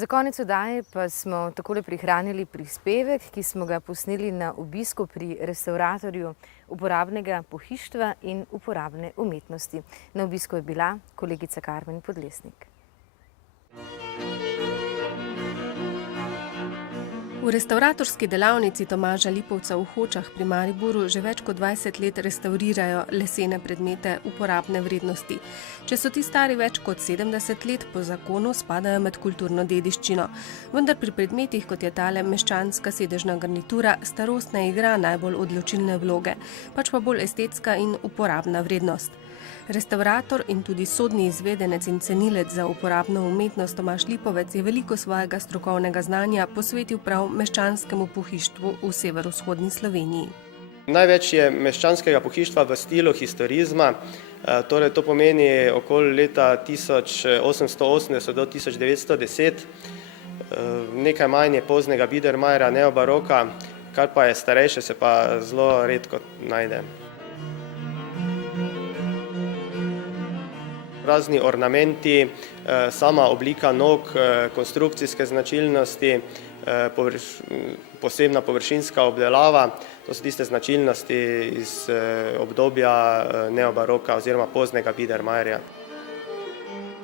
Za konec oddaje pa smo takole prihranili prispevek, ki smo ga posneli na obisku pri restavratorju uporabnega pohištva in uporabne umetnosti. Na obisku je bila kolegica Karmen Podlesnik. V restavratorski delavnici Tomaža Lipovca v Hočah pri Mariboru že več kot 20 let restaurirajo lesene predmete uporabne vrednosti. Če so ti stari več kot 70 let, po zakonu spadajo med kulturno dediščino. Vendar pri predmetih, kot je tale meščanska sedežna garnitura, starost ne igra najbolj odločilne vloge, pač pa bolj estetska in uporabna vrednost. Restavrator in tudi sodni izvedenec in cenilec za uporabno umetnost Tomaž Lipovec je veliko svojega strokovnega znanja posvetil prav meščanskemu pohištvu v severovzhodni Sloveniji. Največ je meščanskega pohištva v stilu historizma, torej to pomeni okoli leta 1880 do 1910. Nekaj manj je poznega Biedermeiera, neobaroka, kar pa je starejše, se pa zelo redko najde. Razni ornamenti, sama oblika nog, konstrukcijske značilnosti, posebna površinska obdelava, to so tiste značilnosti iz obdobja neobaroka oziroma poznega Biedermeierja.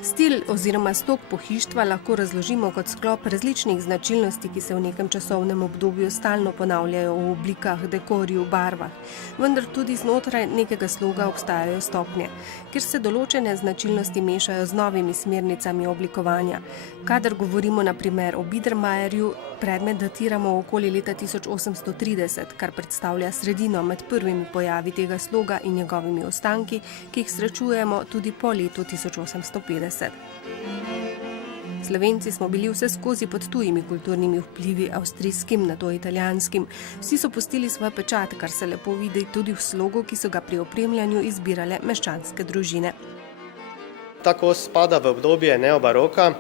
Stil oziroma slog pohištva lahko razložimo kot sklop različnih značilnosti, ki se v nekem časovnem obdobju stalno ponavljajo v oblikah, dekorju, barvah, vendar tudi znotraj nekega sloga obstajajo stopnje, kjer se določene značilnosti mešajo z novimi smernicami oblikovanja. Kadar govorimo na primer o Biedermeierju, predmet datiramo okoli leta 1830, kar predstavlja sredino med prvimi pojavi tega sloga in njegovimi ostanki, ki jih srečujemo tudi po letu 1850. Slovenci smo bili vseskozi pod tujimi kulturnimi vplivi, avstrijskim, nato italijanskim. Vsi so pustili svoj pečat, kar se lepo vidi tudi v slogu, ki so ga pri opremljanju izbirale meščanske družine. Ta kos spada v obdobje neobaroka,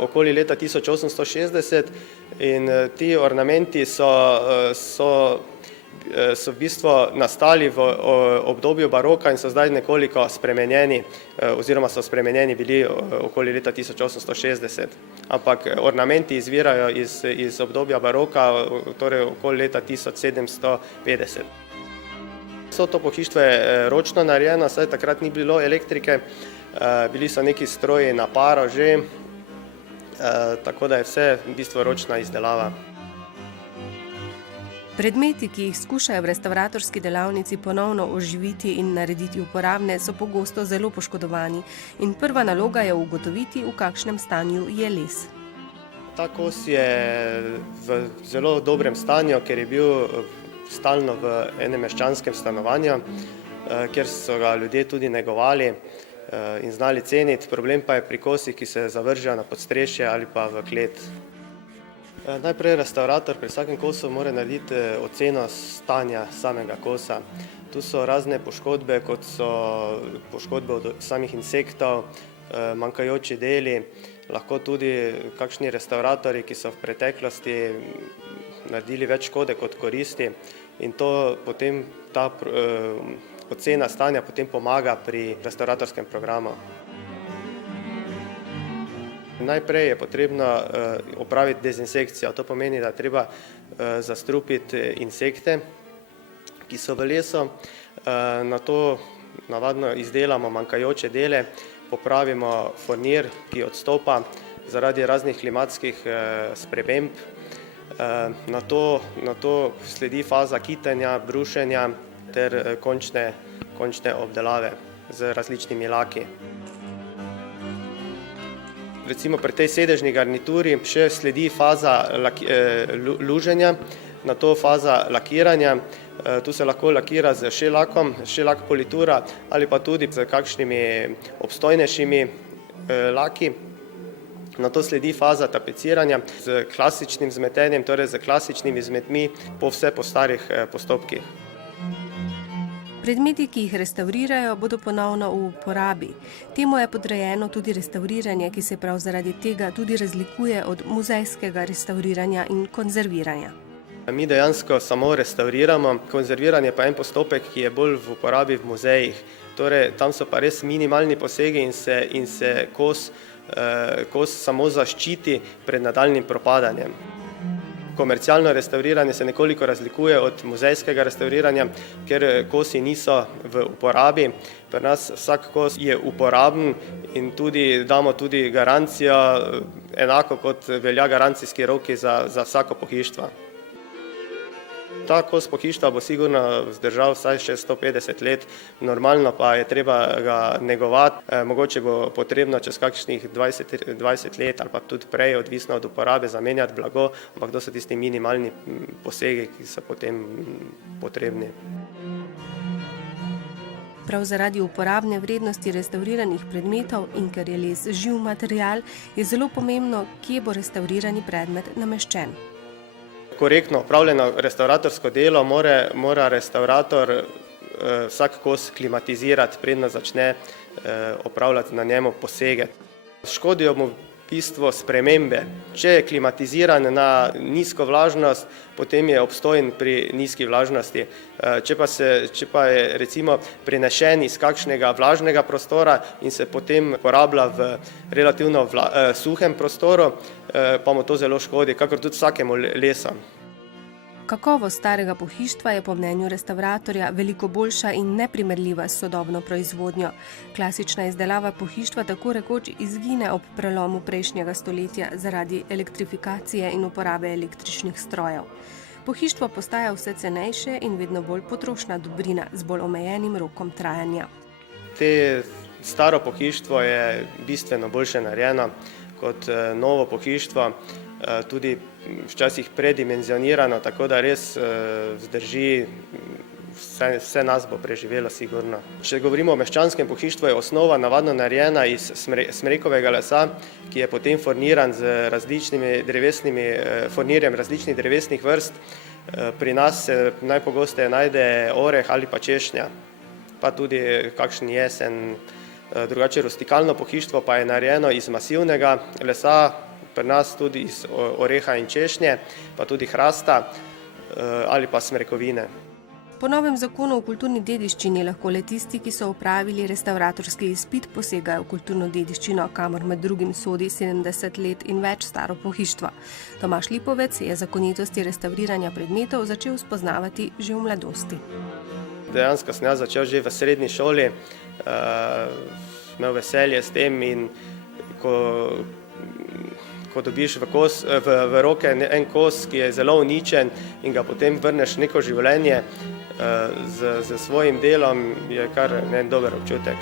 okoli leta 1860, in ti ornamenti so v bistvu nastali v obdobju baroka in so zdaj nekoliko spremenjeni, oziroma so spremenjeni bili okoli leta 1860. Ampak ornamenti izvirajo iz obdobja baroka, torej okoli leta 1750. Vso to pohištvo je ročno narejeno, saj takrat ni bilo elektrike, bili so neki stroji na paro že, tako da je vse v bistvu ročna izdelava. Predmeti, ki jih skušajo v restavratorski delavnici ponovno oživiti in narediti uporabne, so pogosto zelo poškodovani in prva naloga je ugotoviti, v kakšnem stanju je les. Ta kos je v zelo dobrem stanju, ker je bil stalno v enem meščanskem stanovanju, kjer so ga ljudje tudi negovali in znali ceniti. Problem pa je pri kosih, ki se zavržejo na podstrešje ali pa v klet. Najprej restavrator pri vsakem kosu mora narediti oceno stanja samega kosa. Tu so razne poškodbe, kot so poškodbe od samih insektov, manjkajoči deli, lahko tudi kakšni restavratorji, ki so v preteklosti naredili več škode kot koristi, in to potem ta ocena stanja potem pomaga pri restavratorskem programu. Najprej je potrebno opraviti dezinsekcijo, to pomeni, da je treba zastrupiti insekte, ki so v lesu, nato navadno izdelamo manjkajoče dele, popravimo furnir, ki odstopa zaradi raznih klimatskih sprememb, nato sledi faza kitenja, brušenja ter končne obdelave z različnimi laki. Recimo pri tej sedežni garnituri še sledi faza luženja, nato faza lakiranja. Tu se lahko lakira z šelakom, šelak politura ali pa tudi z kakšnimi obstojnejšimi laki. Nato sledi faza tapeciranja z klasičnim vzmetenjem, torej z klasičnimi vzmetmi po starih postopkih. Predmeti, ki jih restaurirajo, bodo ponovno v uporabi. Temu je podrejeno tudi restavriranje, ki se prav zaradi tega tudi razlikuje od muzejskega restavriranja in konzerviranja. Mi dejansko samo restauriramo, konzerviranje pa je en postopek, ki je bolj v uporabi v muzejih. Torej, tam so pa res minimalni posegi in se kos kos samo zaščiti pred nadaljnjim propadanjem. Komercialno restavriranje se nekoliko razlikuje od muzejskega restavriranja, ker kosi niso v uporabi. Pri nas vsak kos je uporaben in damo tudi garancijo, enako kot velja garancijski roki za vsako pohištvo. Ta kos pohištva bo sigurno zdržal vsaj še 150 let, normalno pa je treba ga negovati. Mogoče bo potrebno čez kakšnih 20 let ali pa tudi prej, odvisno od uporabe, zamenjati blago, ampak to so tisti minimalni posegi, ki so potem potrebni. Prav zaradi uporabne vrednosti restavriranih predmetov in ker je les živ material, je zelo pomembno, kje bo restavrirani predmet nameščen. Korektno opravljeno restavratorsko delo mora restavrator vsak kos klimatizirati, predno začne opravljati na njemu posege. Škodijo mu v bistvu spremembe. Če je klimatiziran na nizko vlažnost, potem je obstojen pri nizki vlažnosti. Če pa je recimo prenešen iz kakšnega vlažnega prostora in se potem porablja v relativno suhem prostoru, pa mu to zelo škodi, kakor tudi vsakemu lesu. Kakovost starega pohištva je po mnenju restavratorja veliko boljša in neprimerljiva s sodobno proizvodnjo. Klasična izdelava pohištva tako rekoč izgine ob prelomu prejšnjega stoletja zaradi elektrifikacije in uporabe električnih strojev. Pohištvo postaja vse cenejše in vedno bolj potrošna dobrina z bolj omejenim rokom trajanja. Staro pohištvo je bistveno boljše narejeno kot novo pohištvo, tudi včasih predimenzionirano, tako da res zdrži, vse nas bo preživelo sigurno. Če govorimo o meščanskem pohištvu, je osnova navadno narejena iz smrekovega lesa, ki je potem forniran z furnirjem različnih drevesnih vrst. Pri nas se najpogosteje najde oreh ali pa češnja, pa tudi kakšen jesen. Drugače rustikalno pohištvo pa je narejeno iz masivnega lesa, pri nas tudi iz oreha in češnje, pa tudi hrasta ali pa smrekovine. Po novem zakonu o kulturni dediščini lahko le tisti, ki so opravili restavratorski izpit, posegajo v kulturno dediščino, kamor med drugim sodi 70 let in več staro pohištvo. Tomaž Lipovec je zakonitosti restavriranja predmetov začel spoznavati že v mladosti. Dejansko sem jaz začel že v srednji šoli, imel veselje s tem in ko dobiš v roke en kos, ki je zelo uničen in ga potem vrneš neko življenje z svojim delom, je kar en dober občutek.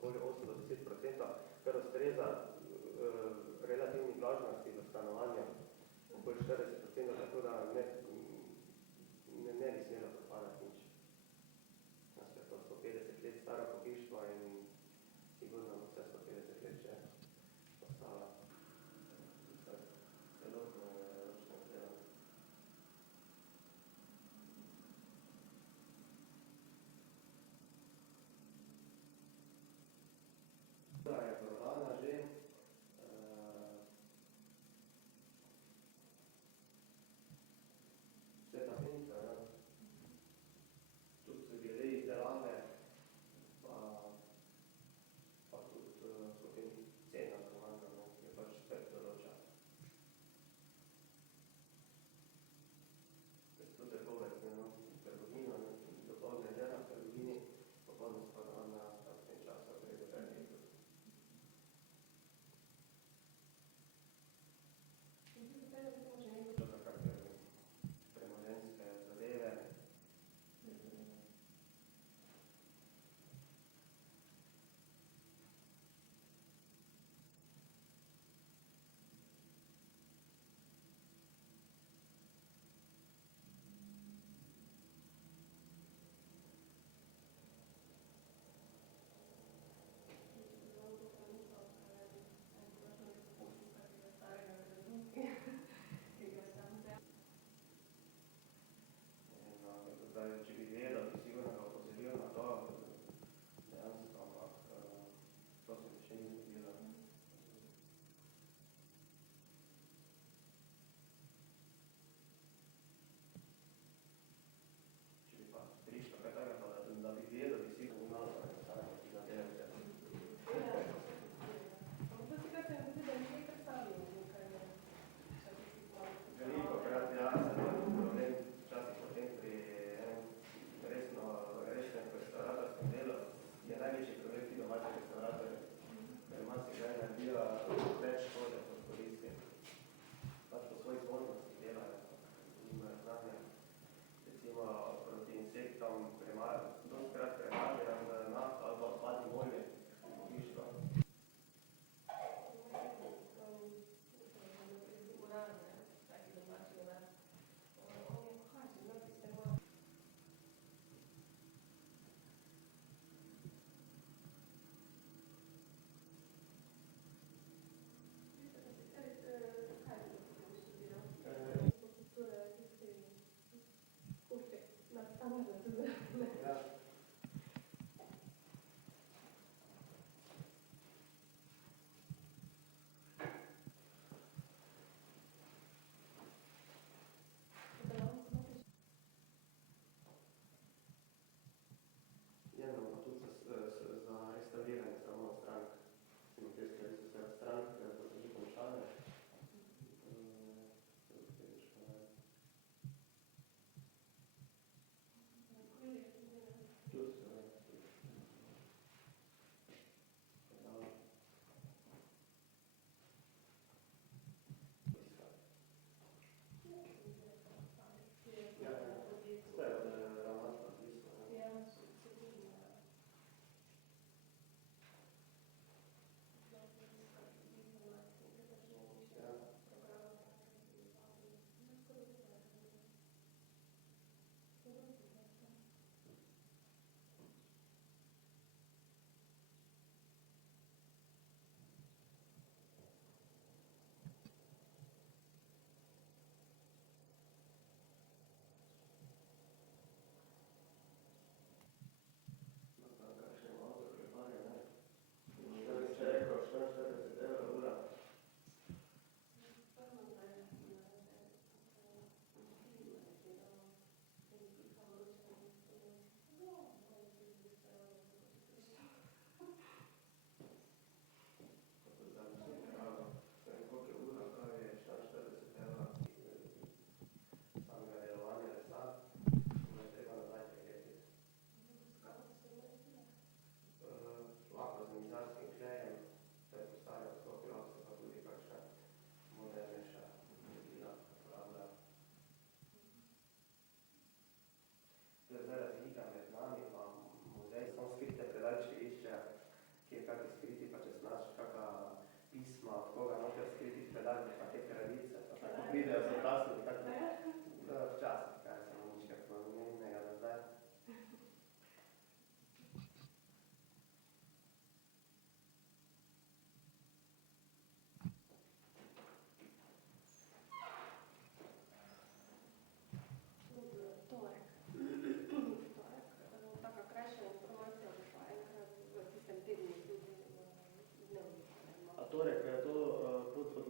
Okoli 8–10%, kar ustreza relativni vlažnosti v stanovanju, okoli 40%, tako da ne bi smelo propadati nič. Nas je to 150 let staro pohištvo in sigurno bo vse 150 let še ostalo. Celotno ročno delo. Je prodana že.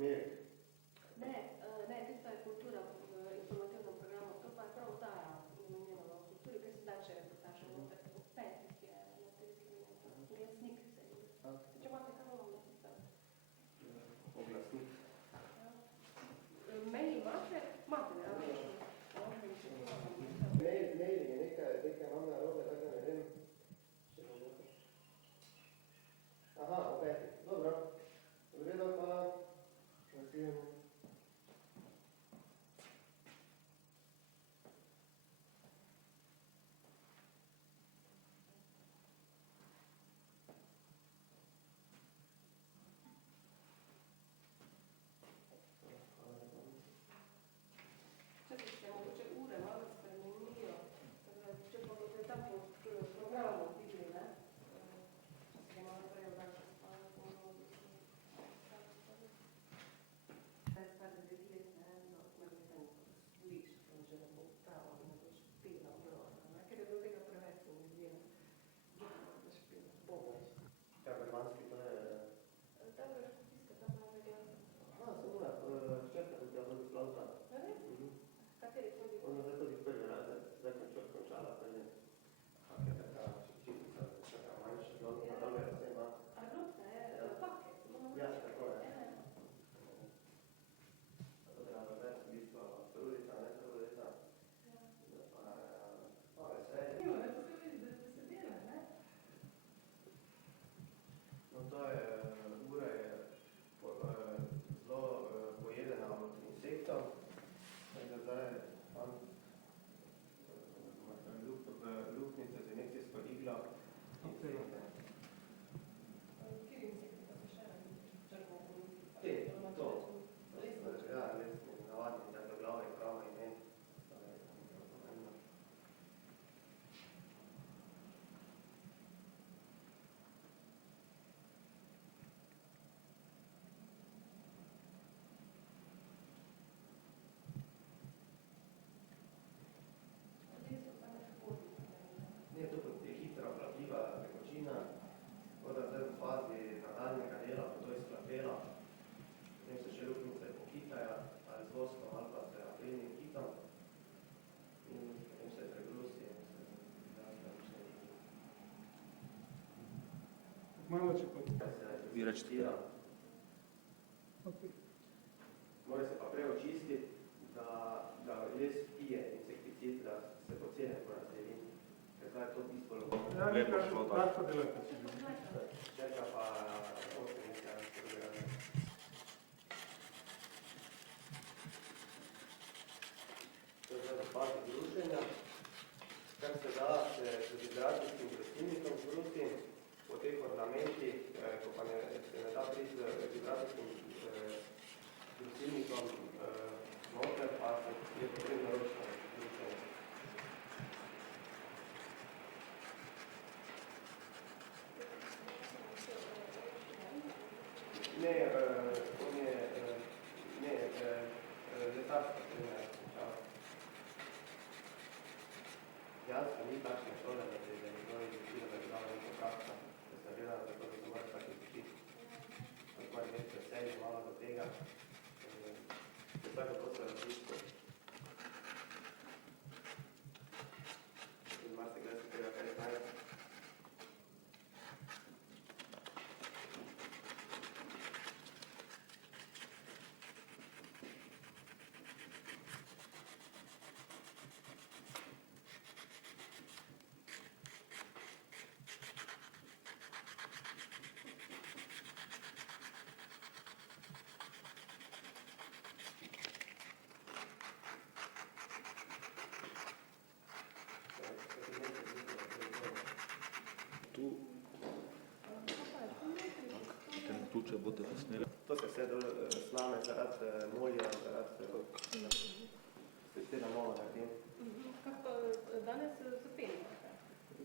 odmeri. Ne, tista je kultura v informativnem programu, to pa je prav vdaja namenjena v kulturi, kaj se dače reportaže noter, v petih je na televiziji, glasnik se je. Če imate kaj vam napisal? Oglasnik. Mail imate? Imate, ja, veš. Mail je nekaj imam narobe, tako da ne vem. Aha, v petih, dobro. V redu, hvala. Naslednjo. Če se mogoče ure malo spremenijo, če pa boste tam po programu videli, ne? Če se ga malo prej oddaljša spala, to malo Kaj je stvar 9 let, ne? No, mislim, sliš, že ne bo pravo, ne boš pila odrožna, ne? Ker je do tega preveč se mi zdi, ne? Da špila, bobež. Kaj bermanski, to je... Ta vrškotiska, ta prave glasa. Se mora, čekaj, da ti bo flauta. Ne? Kateri hodi? Ona zdaj hodi prvi razred, zdaj končala prvi. Kak je taka čitica, taka manjša, dolga se ima. A glupna je, paket. Ja, tako je. To treba zdaj v bistvu trudica, ne trudica. Pa veselje. Ne, to se vidi, da se dela, ne? No to je, ura je zelo pojedena od insektov. Tako da zdaj tam luknice z injekcijsko iglo. Kjer insekti pa se še črko okoliti? To. Ja, lesni, navadni, tako glava in prava imen. Ne, to je hitra, obratljiva tekočina, tako da zdaj v fazi nadaljnega dela, ko to izklapela, potem se še luknice pokitajo, ali z voskom, ali pa se aprilnim kitom, in potem se pregrusi in se različne liki. Malo če pa... Vi rečetira. Mora se pa prej očistiti, da les pije insekticid, da se pocene porazdeli. Ker zdaj je to bistvo logo. Ja, nekaj lahko delate. Čeka pa 8 nekaj drugega. To je zdaj v fazi brušenja. Kar se da se z vibracijskim brustilnikom brusi po teh ornamentih, ko pa se ne da priti z vibracijskim brustilnikom noter, pa je potrebno ročno brušenje. Ne, on je, letarska trener. Dejansko ni takšne šole, da se je nekdo izučilo, da je dala neko praksa, da se gledala tako, da se mora tako izučiti. Tako mora več veselje malo do tega. Vsako to se različno. In mar se gleda se tega, kar je znajde. Tu, če boste posneli. To se vse dol slame zaradi molja, zaradi tega nova naredim. Kaj pa danes so peni?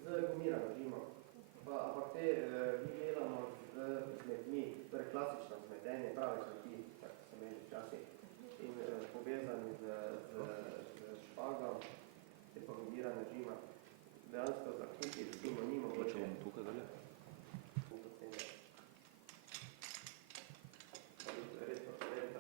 Z gumirano žimo. Ampak te mi delamo z zmedmi, torej klasično zmedenje, pravi zmeti, tako so imeli včasih, in povezani z špagom, te pa gumirana žima. Dejansko za kupi žimo ni mogoče. Če bom tukaj dalje? Res pa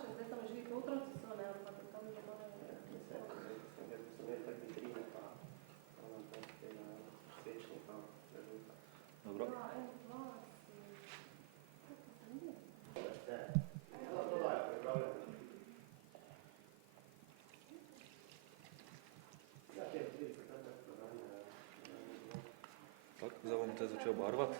še zdaj tam živite, otroci so, ne, ali pa tam že more Dobro. Tako, zdaj bom te začel barvati.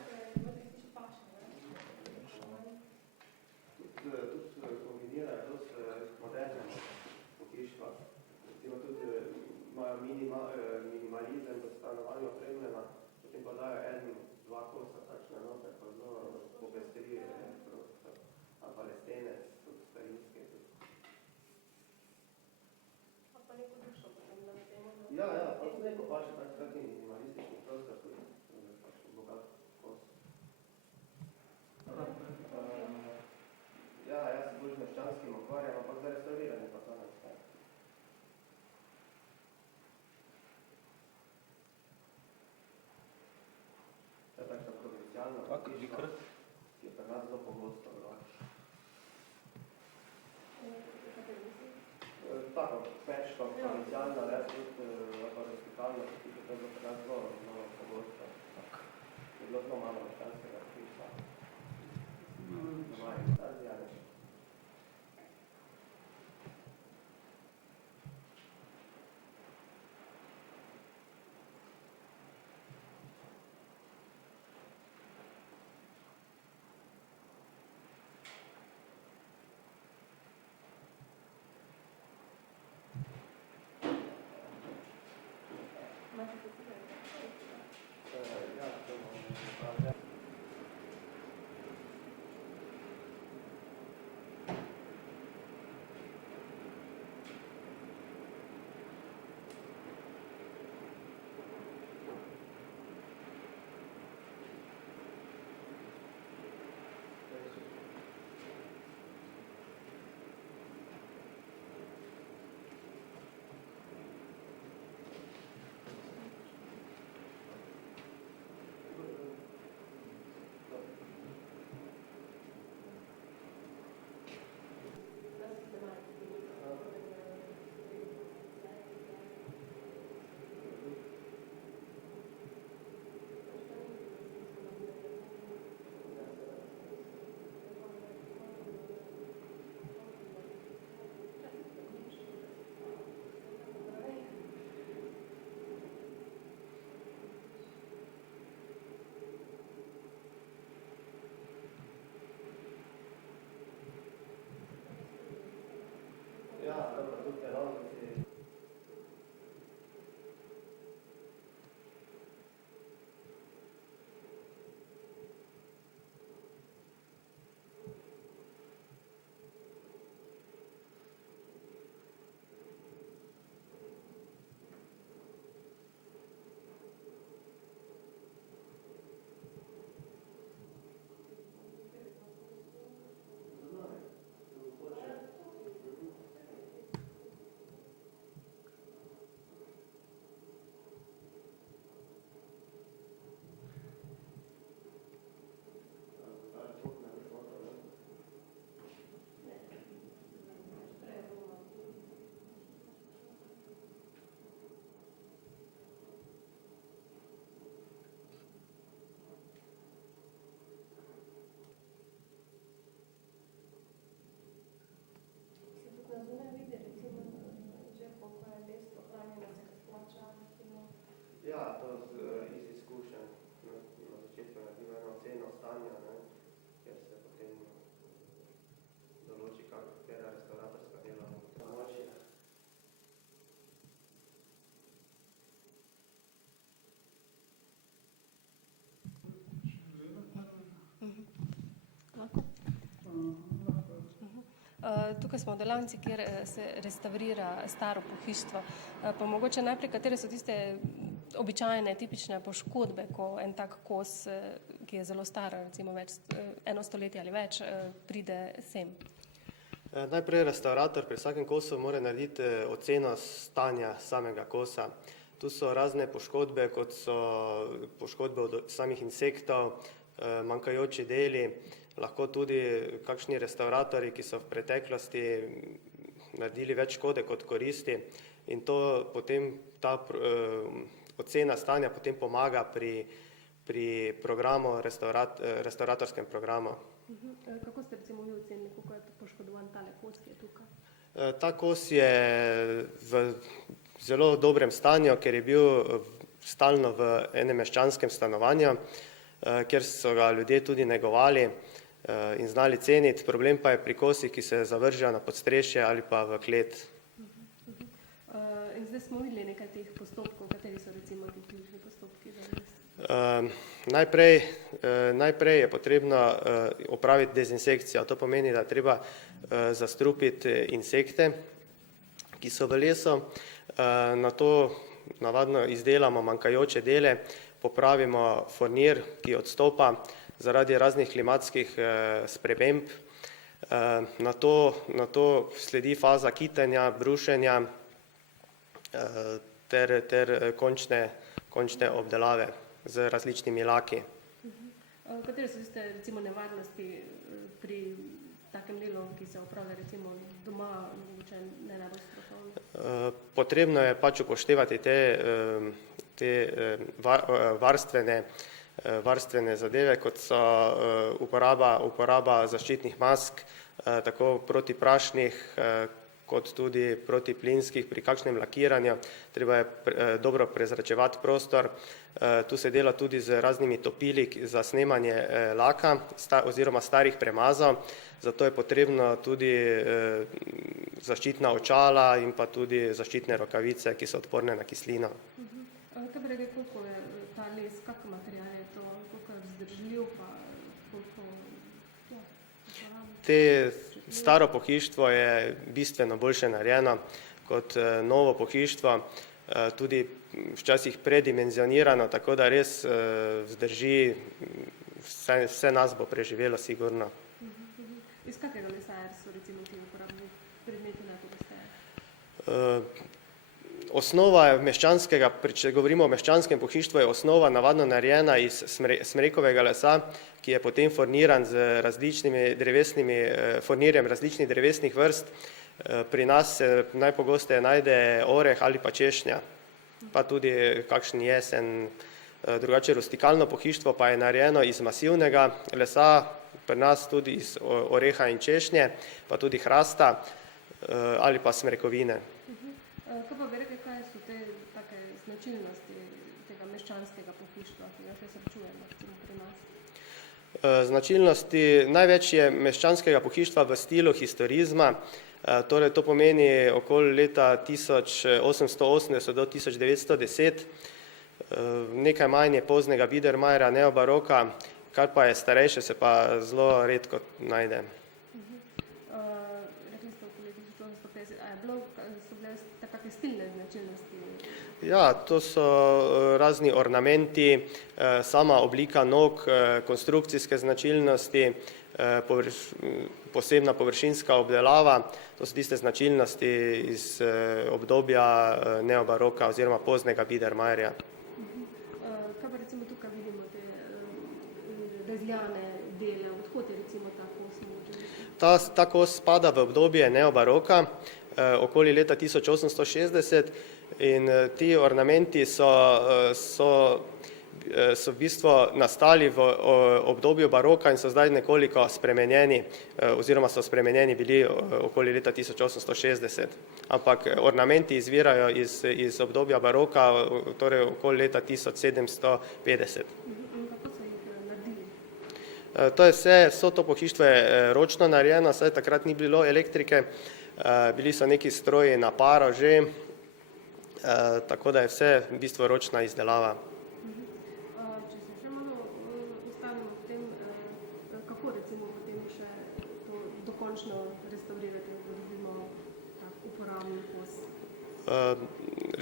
Tudi kombinirajo to s modernim pohištvom. Recimo tudi imajo minimalizem v stanovanju opremljena, potem pa dajo dva kosa takšne note, pa zelo popestri prostor, ali pa lestene, tudi starinske. pa neko dušo potem na temo. Ja, pa tudi neko paše taki minimalistični prostor, tudi takšen bogat kos. Ja, jaz se bolj z meščanskim ukvarjam, ampak za restauriranje pa to ne vse. To je takšna provincialna pohištva, ki je pri nas zelo pogosto. Tako, pečka, provincialna, tudi vertikalna pohištva, to je bilo pri nas zelo pogosto. Je bilo zelo malo meščanskega pohištva. Doma je gimnazija, ne? Ja, to bomo. Ja, dobro, tudi delavnici. Na zunaj vidi, recimo, že koliko je testo hranjeno, se plača, recimo. Ja, to iz izkušenj. Na začetku naredimo eno oceno stanja, ne, kjer se potem določi, katera restauratorska dela pomoči. Tukaj smo v delavnici, kjer se restavrira staro pohištvo. Pa mogoče najprej, katere so tiste običajne, tipične poškodbe, ko en tak kos, ki je zelo star, recimo eno stoletje ali več, pride sem? Najprej restaurator pri vsakem kosu mora narediti oceno stanja samega kosa. Tu so razne poškodbe, kot so poškodbe od samih insektov, manjkajoči deli lahko tudi kakšni restauratorji, ki so v preteklosti naredili več škode kot koristi in to potem ta ocena stanja potem pomaga pri programu, restauratorskem programu. Kako ste recimo vi ocenili, kako je poškodovan tale kos, ki je tukaj? Ta kos je v zelo dobrem stanju, ker je bil stalno v enem meščanskem stanovanju, kjer so ga ljudje tudi negovali in znali ceniti. Problem pa je pri kosih, ki se zavržejo na podstrešje ali pa v klet. In zdaj smo videli nekaj teh postopkov, kateri so recimo ti ključni postopki za res? Najprej je potrebno opraviti dezinsekcijo. To pomeni, da je treba zastrupiti insekte, ki so v lesu. Nato navadno izdelamo manjkajoče dele, popravimo furnir, ki odstopa zaradi raznih klimatskih sprememb. Nato sledi faza kitenja, brušenja ter končne obdelave z različnimi laki. Katere so tiste recimo nevarnosti pri takem delu, ki se opravlja recimo doma, mogoče ne najbolj strokovno? Potrebno je pač upoštevati te varstvene zadeve, kot so uporaba zaščitnih mask, tako protiprašnih, kot tudi protiplinskih pri kakšnem lakiranju. Treba je dobro prezračevati prostor. Tu se dela tudi z raznimi topili za snemanje laka oziroma starih premazov, zato je potrebno tudi zaščitna očala in pa tudi zaščitne rokavice, ki so odporne na kislino. Kaj bi rekel, koliko je ta les, kak material je to, koliko je vzdržljiv, pa koliko uporabno? Staro pohištvo je bistveno boljše narejeno kot novo pohištvo, tudi včasih predimenzionirano, tako da res vzdrži, vse nas bo preživelo sigurno. Iz kakega lesa so recimo ti uporabni predmeti najpogosteje? Osnova meščanskega, če govorimo o meščanskem pohištvu, je osnova navadno narejena iz smrekovega lesa, ki je potem furniran z furnirjem različnih drevesnih vrst. Pri nas se najpogosteje najde oreh ali pa češnja, pa tudi kakšen jesen. Drugače rustikalno pohištvo pa je narejeno iz masivnega lesa, pri nas tudi iz oreha in češnje, pa tudi hrasta ali pa smrekovine. Kaj pa bi rekli, kaj so te take značilnosti tega meščanskega pohištva, ki ga še srečujemo pri nas? Značilnosti, največ je meščanskega pohištva v stilu historizma, torej to pomeni okoli leta 1880 do 1910, nekaj manj je poznega Biedermeiera, neobaroka, kar pa je starejše, se pa zelo redko najde. Rekli ste okoli 1850, a je bilo, so bile take stilne značilnosti? Ja, to so razni ornamenti, sama oblika nog, konstrukcijske značilnosti, posebna površinska obdelava, to so tiste značilnosti iz obdobja neobaroka oziroma poznega Biedermeierja. Kaj pa recimo tukaj vidimo te rezljane dele, odhod je recimo ta kos mogoče? Ta kos spada v obdobje neobaroka, okoli leta 1860, in ti ornamenti so v bistvu nastali v obdobju baroka in so zdaj nekoliko spremenjeni, oziroma so spremenjeni bili okoli leta 1860. Ampak ornamenti izvirajo iz obdobja baroka, torej okoli leta 1750. Kako so jih naredili? To je vso to pohištvo je ročno narejeno, saj takrat ni bilo elektrike, bili so neki stroji na paro že, tako da je vse v bistvu ročna izdelava. Če se še malo ustavimo v tem, kako recimo potem še to dokončno restaurirati, da dobimo tak uporabni kos?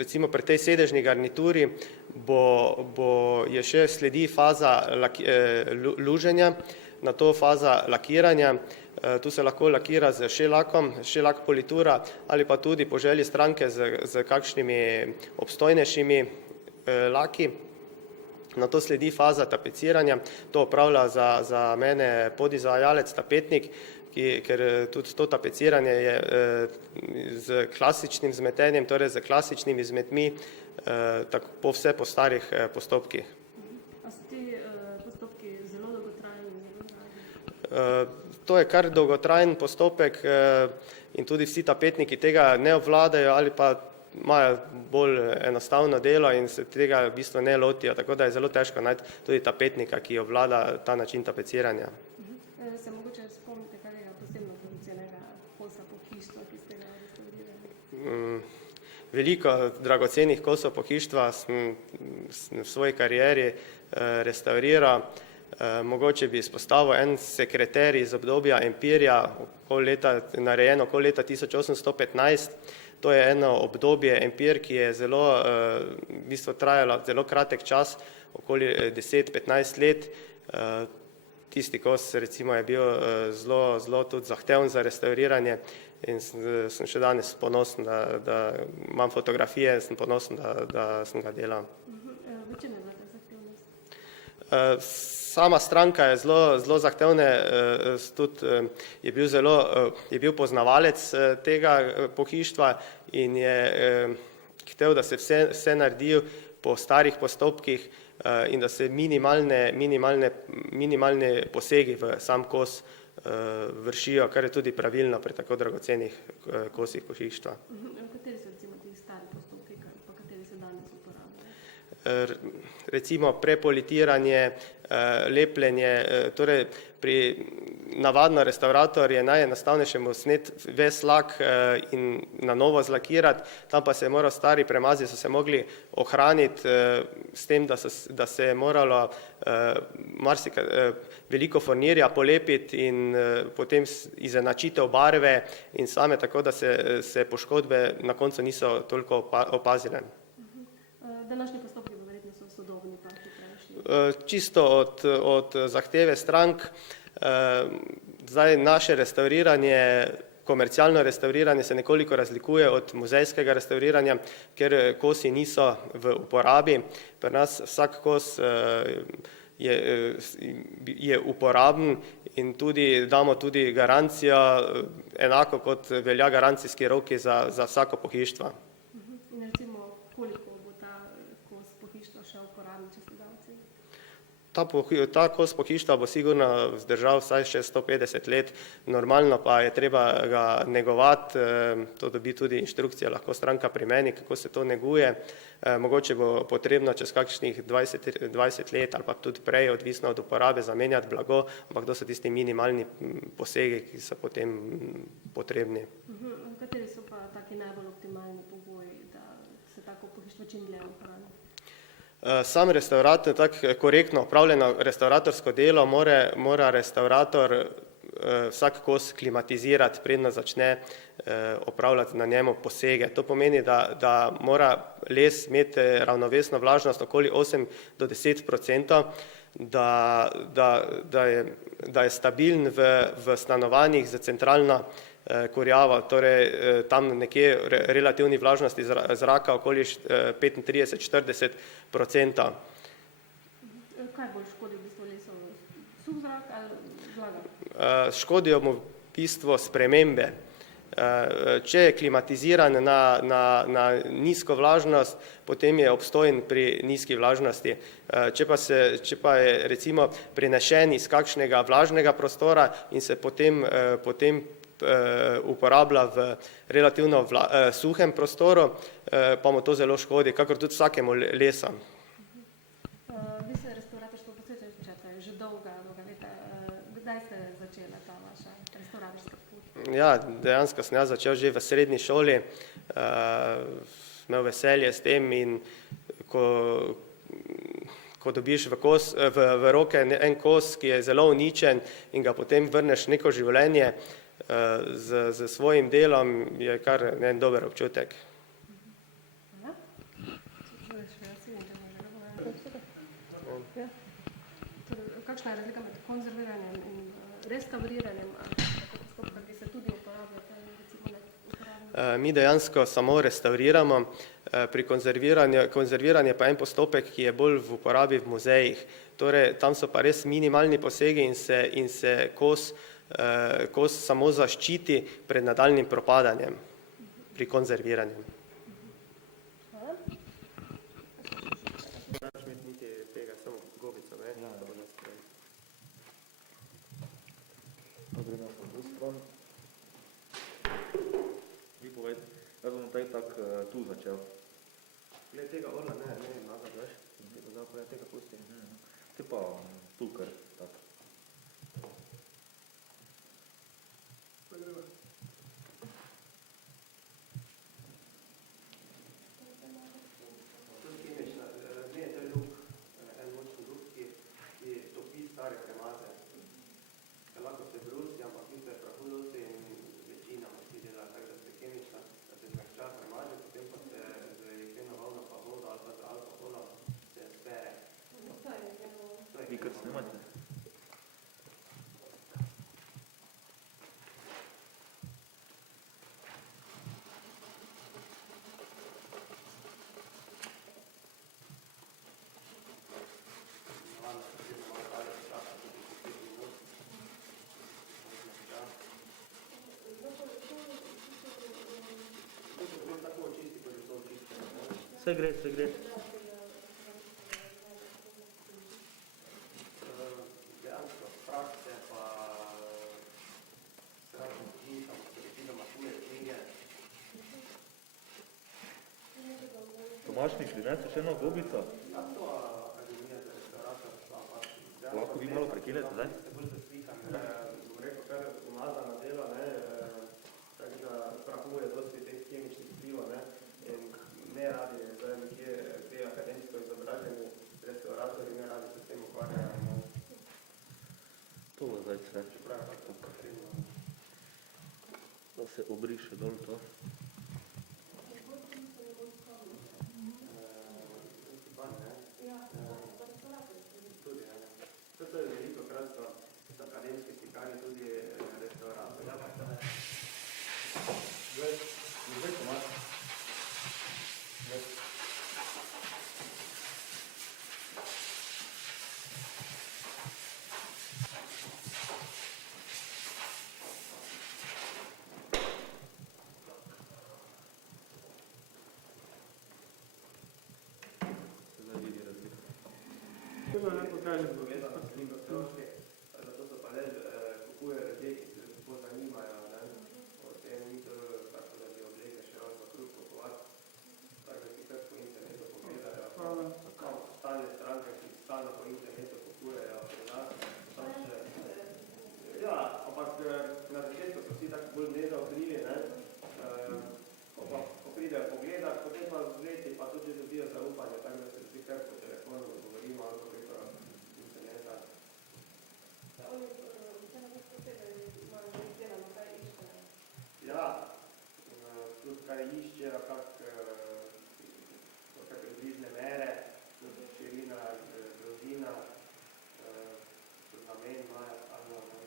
Recimo pri tej sedežni garnituri je še sledi faza luženja, nato faza lakiranja. Tu se lahko lakira z šelakom, šelak politura ali pa tudi po želji stranke z kakšnimi obstojnejšimi laki. Na to sledi faza tapeciranja, to opravlja za mene podizvajalec, tapetnik, ker tudi to tapeciranje je z klasičnim vzmetenjem, torej z klasičnimi vzmetmi, tako po vse po starih postopkih. A so ti postopki zelo dolgotrajni, zelo dragi? To je kar dolgotrajen postopek in tudi vsi tapetniki tega ne obvladajo ali pa imajo bolj enostavno delo in se tega v bistvu ne lotijo, tako da je zelo težko najti tudi tapetnika, ki obvlada ta način tapeciranja. Se mogoče spomnite kakega posebno tradicionalnega kosa pohištva, ki ste ga restavrirali? Veliko dragocenih kosov pohištva sem v svoji karieri restauriral. Mogoče bi izpostavil en sekreter iz obdobja empirija, narejen okoli leta 1815. To je eno obdobje empir, ki je zelo, v bistvu trajalo zelo kratek čas, okoli 10-15 let. Tisti kos recimo je bil zelo tudi zahteven za restauriranje in sem še danes ponosen, da imam fotografije, sem ponosen, da sem ga delal. V čem je bila ta zahtevnost? Sama stranka je zelo zahtevna, tudi je bil poznavalec tega pohištva in je hotel, da se vse naredi po starih postopkih in da se minimalne posegi v sam kos vršijo, kar je tudi pravilno pri tako dragocenih kosih pohištva. Kateri so recimo ti stari postopki, pa kateri se danes uporabljajo? Recimo prepolitiranje, lepljenje, torej pri navadno restaurator je najenostavnejše mu sneti ves lak in na novo zlakirati, tam pa se je moral stari premazi, so se mogli ohraniti s tem, da se je moralo veliko furnirja polepiti in potem izenačitev barve in same, tako da se poškodbe na koncu niso toliko opazile. Današnji postopki pa verjetno so sodobni pa hitrejši. Čisto od zahteve strank, zdaj naše restauriranje, komercialno restauriranje se nekoliko razlikuje od muzejskega restauriranja, ker kosi niso v uporabi. Pri nas vsak kos je uporaben in tudi damo tudi garancijo, enako kot velja garancijski roki za vsako pohištvo. In recimo, koliko bo ta kos pohištva še uporaben, če ste dal cen? Ta kos pohištva bo sigurno zdržal vsaj še 150 let, normalno pa je treba ga negovati, to dobi tudi inštrukcija, lahko stranka pri meni, kako se to neguje. Mogoče bo potrebno čez kakšnih 20 let ali pa tudi prej, odvisno od uporabe, zamenjati blago, ampak to so tisti minimalni posegi, ki so potem potrebni. Kateri so pa taki najbolj optimalni pogoji, da se tako pohištvo čim dlje ohrani? Sam restaurator, tako korektno opravljeno restauratorsko delo mora restaurator vsak kos klimatizirati, predno začne opravljati na njemu posege. To pomeni, da mora les imeti ravnovesno vlažnost okoli 8-10%, da je stabilen v stanovanjih z centralno kurjavo, torej tam nekje relativni vlažnosti zraka okoli 35-40%. Kaj bolj škodi v bistvu lesu? Suh zrak ali vlaga? Škodijo mu v bistvu spremembe. Če je klimatiziran na nizko vlažnost, potem je obstojen pri nizki vlažnosti. Če pa je recimo prenešen iz kakšnega vlažnega prostora in se potem uporablja v relativno suhem prostoru, pa mu to zelo škodi, kakor tudi vsakemu lesu. Vi se restauratorstvo posvečate že dolga leta. Kdaj ste začela ta vaša restauratorska pot? Ja, dejansko sem jaz začel že v srednji šoli, imel veselje s tem in ko dobiš v roke en kos, ki je zelo uničen in ga potem vrneš neko življenje z svojim delom, je kar en dober občutek. Kakšna je razlika med konzerviranjem in restauriranjem, ali postopka, ki se tudi uporabljate, recimo ne uporabljate? Mi dejansko samo restauriramo, pri konzerviranje pa en postopek, ki je bolj v uporabi v muzejih. Torej, tam so pa res minimalni posegi in se kos samo zaščiti pred nadaljnjim propadanjem pri konzerviranju. Vi povejte, jaz bom tak tu začel. Glede tega orla, ne, nazad, veš, tega pusti. Te pa tu kar, tak. Vi kar snemate? Vse gre, vse gre. Tomaž, mi prineseš eno gobico? Lahko vi malo prekinete, zdaj? Bom rekel, kar umazana dela, ne, tako da prahu je dosti teh kemičnih vplivov, ne, in ne radi zdaj nekje te akademsko izobraženi restauratorji, ne radi se s tem ukvarjajo. To bo zdaj vse. Da se obriše dol to. To je veliko krat so akademski slikarji tudi restauratorji. Zdaj, Tomaž. Zdaj vidi razliko. To ne pokažem. Zato so pa le kupujejo ljudje, ki se bolj zanimajo, ne, o tem ni to tako, da bi obleke še raz zakrug kupovati, tako da si kar po internetu pogledajo. Stalne stranke, ki stalno po internetu kupujejo pri nas, tam še... Ja, ampak na začetku so vsi tako bolj nezaokrili, ne, ko pridejo pogledat, potem pa z leti pa tudi dobijo zaupanje, tako da se vsi kar po telefonu govorimo, ali pa preko interneta. Ja, tudi kaj iščejo, kakšne približne mere, tudi širina, dolžina, tudi namen imajo stalno, ne.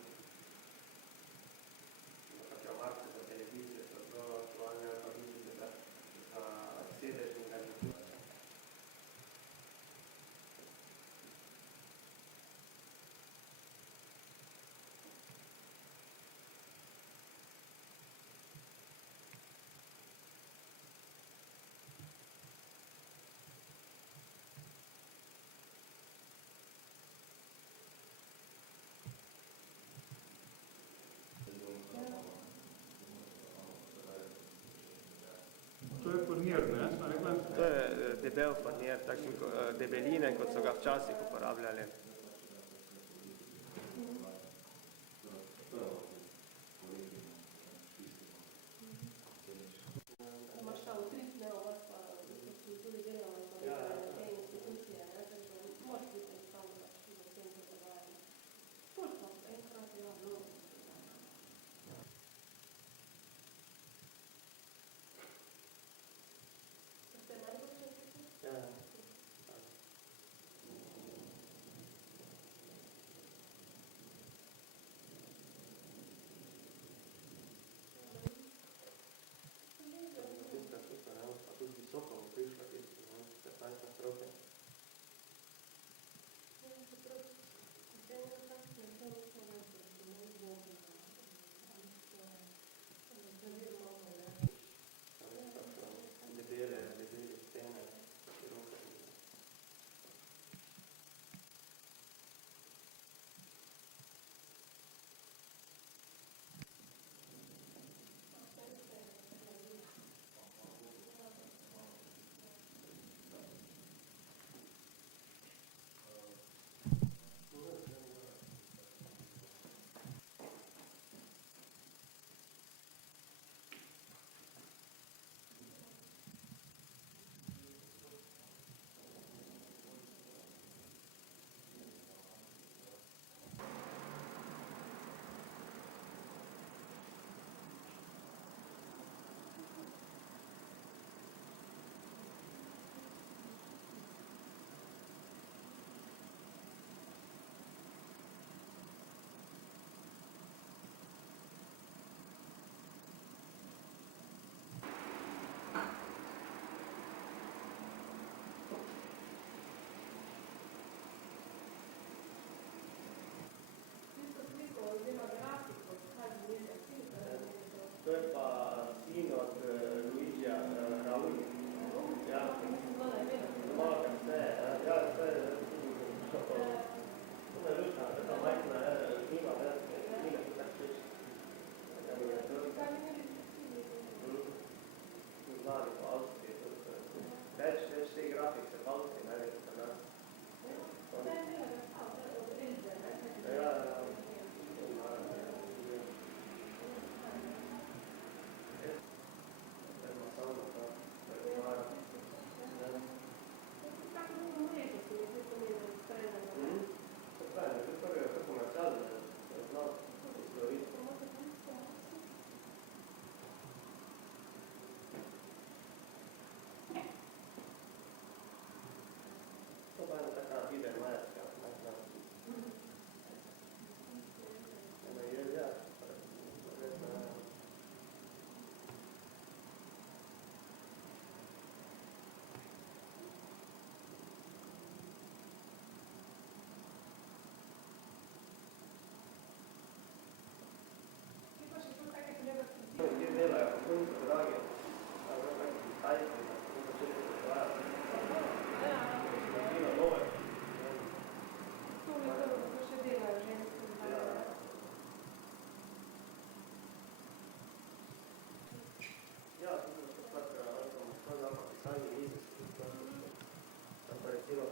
Kakšne marke za televizijo so zelo aktualne, ali pa mislite za sedežni garnitur. To je furnir, ne? Smo rekla? To je debel furnir, takšen debeline, kot so ga včasih uporabljali. Imaš ta utrip, ne, o vas pa, ko si tudi delala, pa te institucije, ne, tako da moraš biti enostavno v tem predavajanju. Ful pa enkrat, ja, mnogo. Ste najbolj čestiti? Ja. grafik se palci, ne vem, tako da. To pa je taka videomajerska, taka. Ena jelja, ljudje delajo, punce dragi, tako taki kitajski, tako začeli predvajati. Zgodilo nove. To še delajo ženske zdaj. Ja, tudi so tako, to je pisanje jezik, tam pa recimo